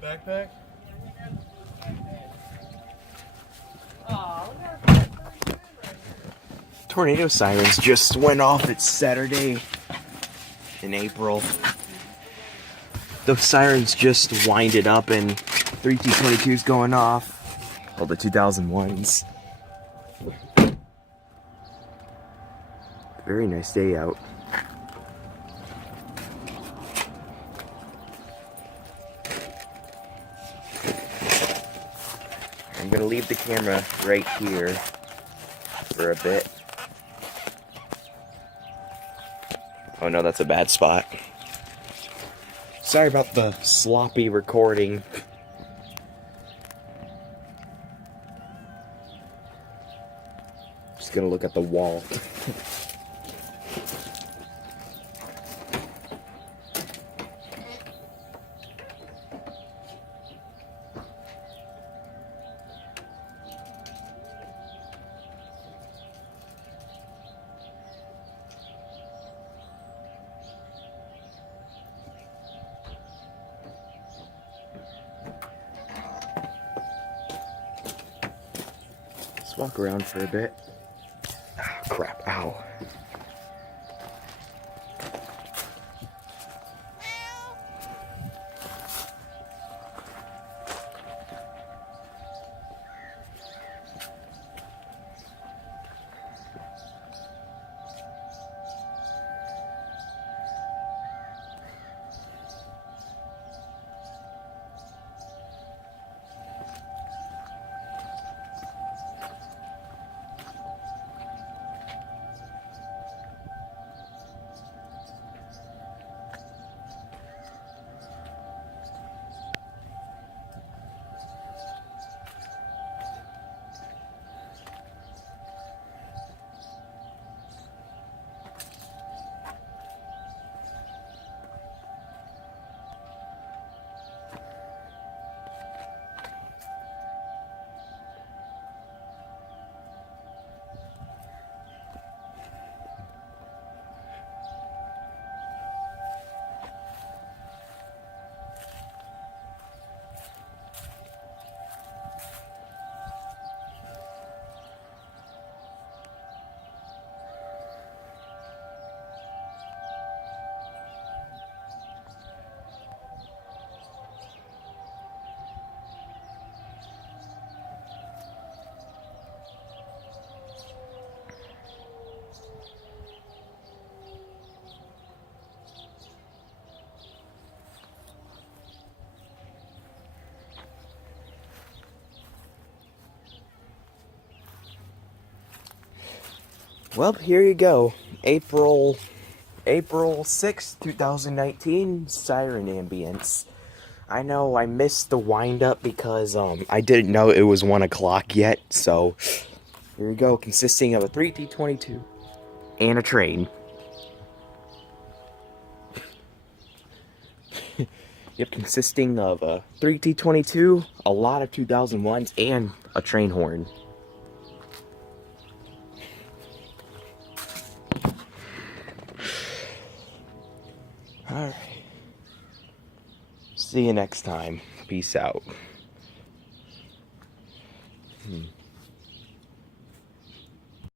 backpack? Tornado sirens just went off. It's Saturday in April. The sirens just winded up and 3T22's going off. All the 2001s. Very nice day out. I'm gonna leave the camera right here for a bit. Oh no, that's a bad spot. Sorry about the sloppy recording. Just gonna look at the wall. Let's walk around for a bit. Oh, crap, ow. Well, here you go. April 6th, 2019, Siren Ambience. I know I missed the wind-up because I didn't know it was 1 o'clock yet, so here we go, consisting of a 3T22 and a train. Yep, consisting of a 3T22, a lot of 2001s, and a train horn. Alright. See you next time. Peace out.